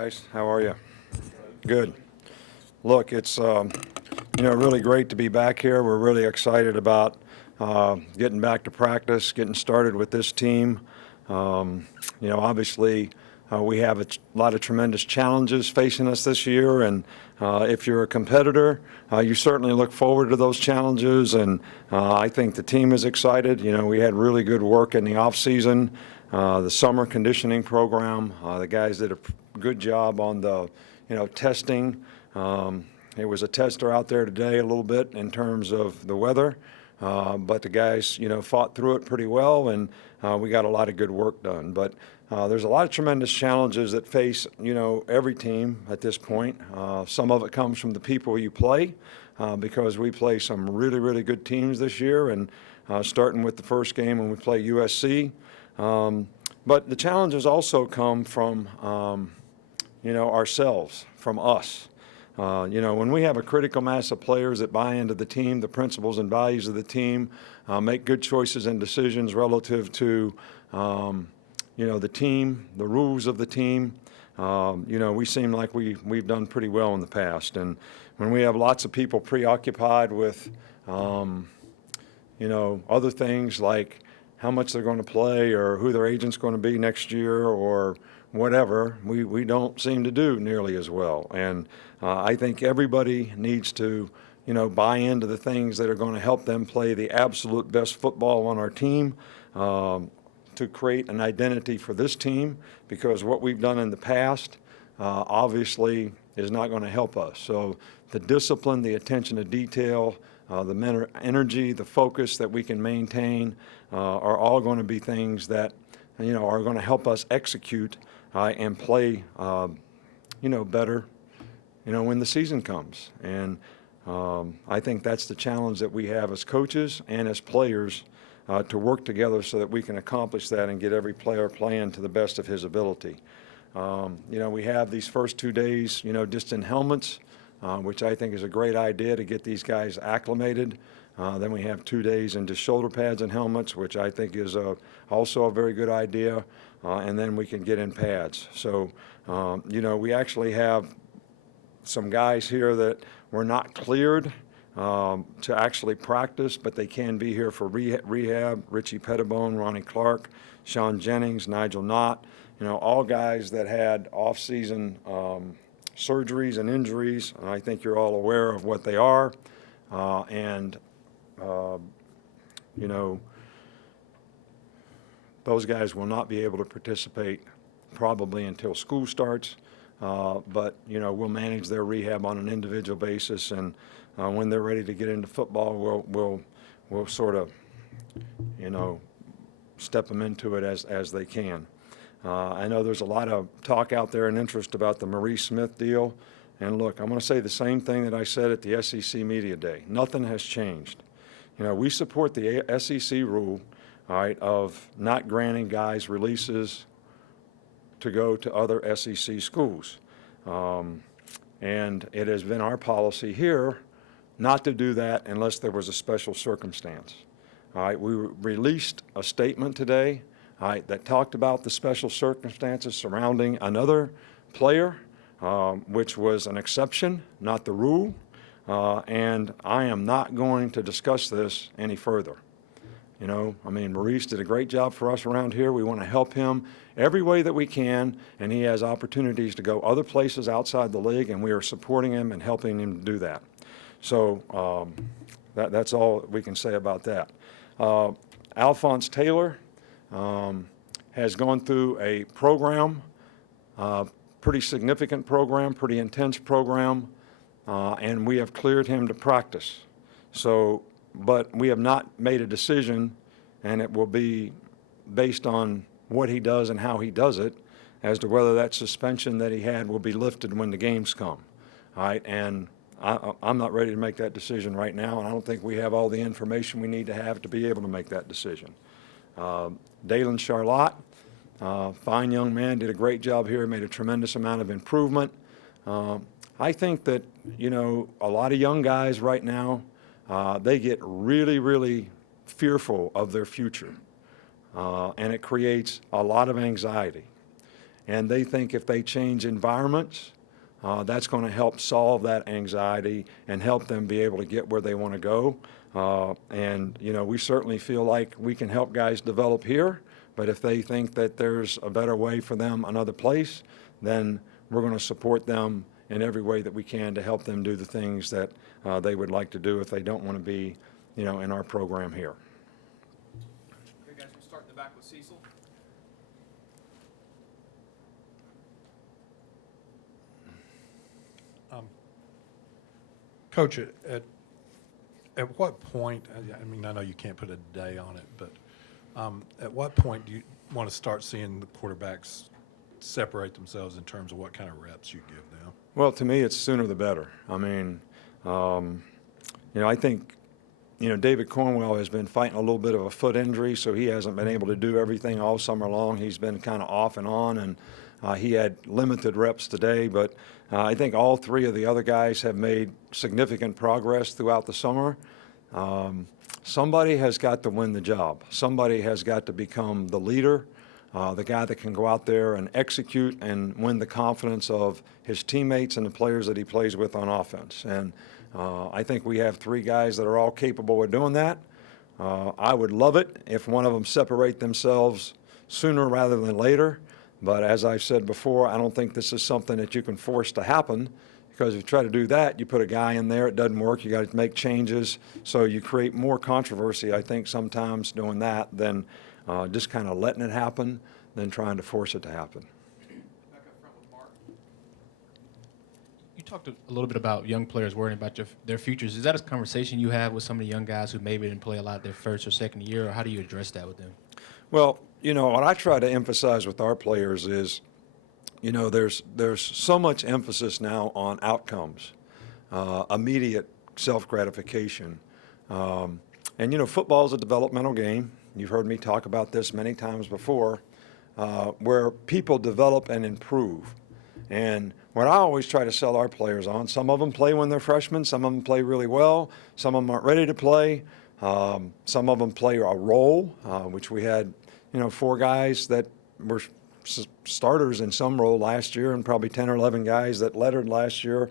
guys. How are you? Good. Look, it's really great to be back here. We're really excited about getting back to practice, getting started with this team. Obviously, we have a lot of tremendous challenges facing us this year, and if you're a competitor, you certainly look forward to those challenges, and I think the team is excited. We had really good work in the off season, the summer conditioning program. The guys did a good job on the testing. There was a tester out there today a little bit in terms of the weather, but the guys fought through it pretty well, and we got a lot of good work done. But there's a lot of tremendous challenges that face every team at this point. Some of it comes from the people you play, because we play some really, really good teams this year, and starting with the first game when we play USC. But the challenges also come from ourselves, from us. When we have a critical mass of players that buy into the team, the principles and values of the team, make good choices and decisions relative to the team, the rules of the team, we seem like we've done pretty well in the past. And when we have lots of people preoccupied with other things like how much they're going to play or who their agent's going to be next year or whatever, we don't seem to do nearly as well. And I think everybody needs to buy into the things that are going to help them play the absolute best football on our team, to create an identity for this team, because what we've done in the past obviously is not going to help us. So the discipline, the attention to detail, the energy, the focus that we can maintain are all going to be things that are going to help us execute and play better when the season comes. And I think that's the challenge that we have as coaches and as players, to work together so that we can accomplish that and get every player playing to the best of his ability. We have these first 2 days just in helmets, which I think is a great idea to get these guys acclimated. Then we have 2 days in just shoulder pads and helmets, which I think is also a very good idea. And then we can get in pads. So, we actually have some guys here that were not cleared to actually practice, but they can be here for rehab. Richie Pettibone, Ronnie Clark, Sean Jennings, Nigel Knott, all guys that had off-season surgeries and injuries. And I think you're all aware of what they are. Those guys will not be able to participate probably until school starts, but we'll manage their rehab on an individual basis, and when they're ready to get into football, we'll sort of step them into it as they can. I know there's a lot of talk out there and interest about the Maurice Smith deal, and look, I'm going to say the same thing that I said at the SEC Media Day. Nothing has changed. We support the SEC rule, all right, of not granting guys releases to go to other SEC schools. And it has been our policy here not to do that unless there was a special circumstance. All right, we released a statement today, all right, that talked about the special circumstances surrounding another player, which was an exception, not the rule. And I am not going to discuss this any further. Maurice did a great job for us around here. We want to help him every way that we can, and he has opportunities to go other places outside the league, and we are supporting him and helping him to do that. So that's all we can say about that. Alphonse Taylor has gone through a program, pretty significant program, pretty intense program, and we have cleared him to practice. But we have not made a decision, and it will be based on what he does and how he does it as to whether that suspension that he had will be lifted when the games come. All right, and I'm not ready to make that decision right now, and I don't think we have all the information we need to have to be able to make that decision. Dalen Charlotte, fine young man, did a great job here, made a tremendous amount of improvement. I think that, a lot of young guys right now, they get really, really fearful of their future, and it creates a lot of anxiety. and they think if they change environments, that's going to help solve that anxiety and help them be able to get where they want to go. And, you know, we certainly feel like we can help guys develop here, but if they think that there's a better way for them another place, then we're going to support them in every way that we can to help them do the things that they would like to do if they don't want to be, you know, in our program here. Okay, guys, we'll start in the back with Cecil. Coach, at what point, I mean, I know you can't put a day on it, but at what point do you want to start seeing the quarterbacks separate themselves in terms of what kind of reps you give them? Well, to me, it's sooner the better. I mean, you know, I think, you know, David Cornwell has been fighting a little bit of a foot injury, so he hasn't been able to do everything all summer long. He's been kind of off and on, and he had limited reps today, but I think all three of the other guys have made significant progress throughout the summer. Somebody has got to win the job. Somebody has got to become the leader, the guy that can go out there and execute and win the confidence of his teammates and the players that he plays with on offense. And I think we have three guys that are all capable of doing that. I would love it if one of them separate themselves sooner rather than later. But as I've said before, I don't think this is something that you can force to happen, because if you try to do that, you put a guy in there, it doesn't work, you got to make changes. So you create more controversy, I think, sometimes doing that than just kind of letting it happen than trying to force it to happen. Back up front with Mark. You talked a little bit about young players worrying about their futures. Is that a conversation you have with some of the young guys who maybe didn't play a lot their first or second year, or how do you address that with them? Well, you know, what I try to emphasize with our players is, you know, there's so much emphasis now on outcomes, immediate self-gratification. And, you know, football is a developmental game. You've heard me talk about this many times before, where people develop and improve. And what I always try to sell our players on, some of them play when they're freshmen, some of them play really well, some of them aren't ready to play, some of them play a role, which we had, you know, 4 guys that were starters in some role last year, and probably 10 or 11 guys that lettered last year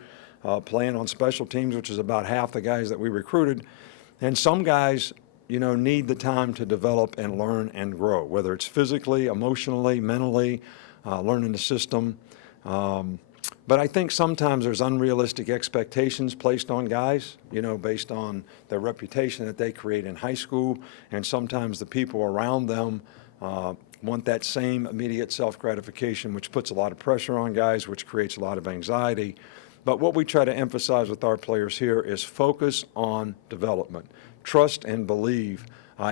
playing on special teams, which is about half the guys that we recruited. And some guys, you know, need the time to develop and learn and grow, whether it's physically, emotionally, mentally, learning the system. But I think sometimes there's unrealistic expectations placed on guys, you know, based on their reputation that they create in high school, and sometimes the people around them want that same immediate self-gratification, which puts a lot of pressure on guys, which creates a lot of anxiety. But what we try to emphasize with our players here is focus on development. Trust and believe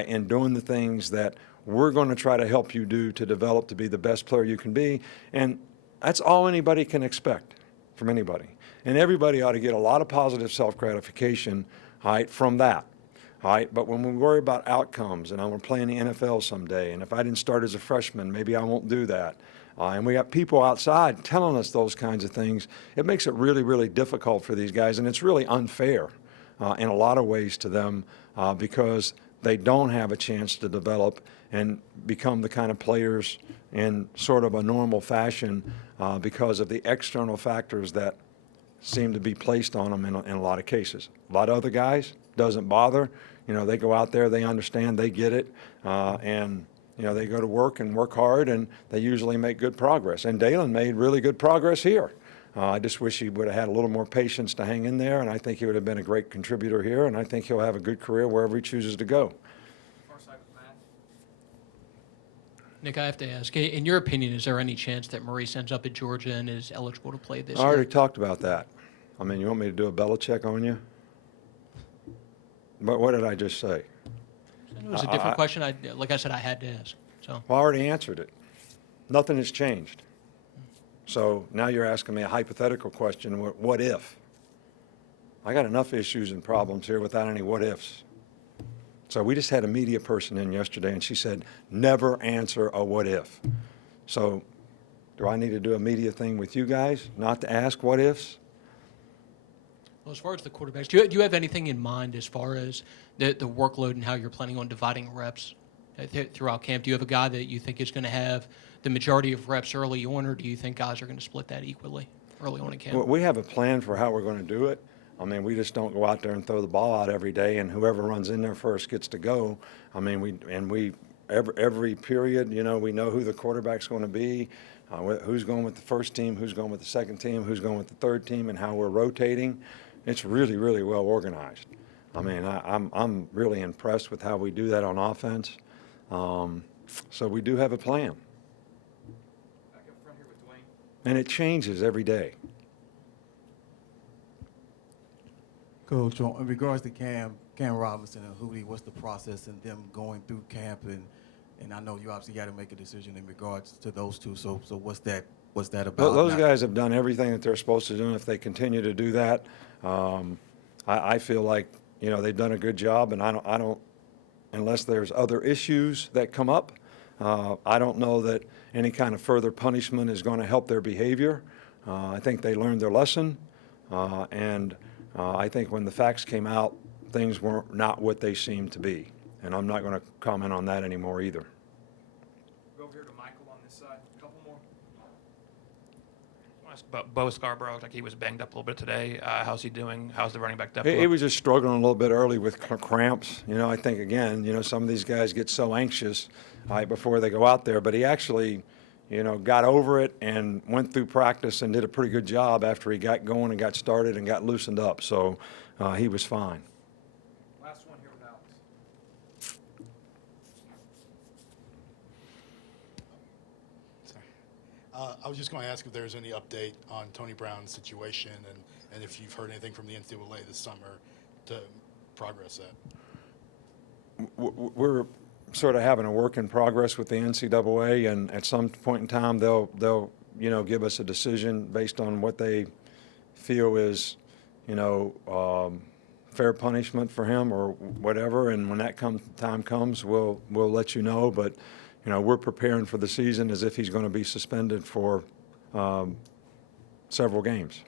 in doing the things that we're going to try to help you do to develop to be the best player you can be. And that's all anybody can expect from anybody. And everybody ought to get a lot of positive self-gratification, from that. But when we worry about outcomes, and I want to play in the NFL someday, and if I didn't start as a freshman, maybe I won't do that. And we got people outside telling us those kinds of things. It makes it really, really difficult for these guys, and it's really unfair in a lot of ways to them because they don't have a chance to develop and become the kind of players in sort of a normal fashion because of the external factors that seem to be placed on them in a lot of cases. A lot of other guys, doesn't bother. You know, they go out there, they understand, they get it, and, you know, they go to work and work hard, and they usually make good progress. And Dalen made really good progress here. I just wish he would have had a little more patience to hang in there, and I think he would have been a great contributor here, and I think he'll have a good career wherever he chooses to go. Far side with Matt. Nick, I have to ask, in your opinion, is there any chance that Maurice ends up at Georgia and is eligible to play this I already year? talked about that. I mean, you want me to do a Belichick on you? But what did I just say? It was a different question. Like I said, I had to ask. So Well, I already answered it. Nothing has changed. So now you're asking me a hypothetical question, what if? I got enough issues and problems here without any what ifs. So we just had a media person in yesterday, and she said, never answer a what if. So do I need to do a media thing with you guys, not to ask what ifs? well, as far as the quarterbacks, do you have anything in mind as far as the workload and how you're planning on dividing reps throughout camp? Do you have a guy that you think is going to have the majority of reps early on, or do you think guys are going to split that equally early on in camp? Well, we have a plan for how we're going to do it. I mean, we just don't go out there and throw the ball out every day, and whoever runs in there first gets to go. I mean, every period, you know, we know who the quarterback's going to be, who's going with the first team, who's going with the second team, who's going with the third team, and how we're rotating. It's really, really well organized. I mean, I'm really impressed with how we do that on offense. So we do have a plan, Back up front here with Dwayne. and it changes every day. Coach, in regards to Cam Robinson and Hootie, what's the process in them going through camp? And I know you obviously got to make a decision in regards to those two. So what's that about? Those now? guys have done everything that they're supposed to do, and if they continue to do that, I feel like, you know, they've done a good job, and I don't, unless there's other issues that come up, I don't know that any kind of further punishment is going to help their behavior. I think they learned their lesson, and I think when the facts came out, things were not what they seemed to be, and I'm not going to comment on that anymore either. Go over here to Michael on this side. A couple more. But Bo Scarborough looked like he was banged up a little bit today. How's he doing? How's the running back depth? He look? was just struggling a little bit early with cramps. You know, I think, again, you know, some of these guys get so anxious right before they go out there, but he actually, you know, got over it and went through practice and did a pretty good job after he got going and got started and got loosened up. So he was fine. Last one here with Alex. I was just going to ask if there's any update on Tony Brown's situation and if you've heard anything from the NCAA this summer to progress that. We're sort of having a work in progress with the NCAA, and at some point in time they'll you know, give us a decision based on what they feel is, you know, fair punishment for him or whatever. And when that time comes, we'll let you know. But you know, we're preparing for the season as if he's going to be suspended for several games.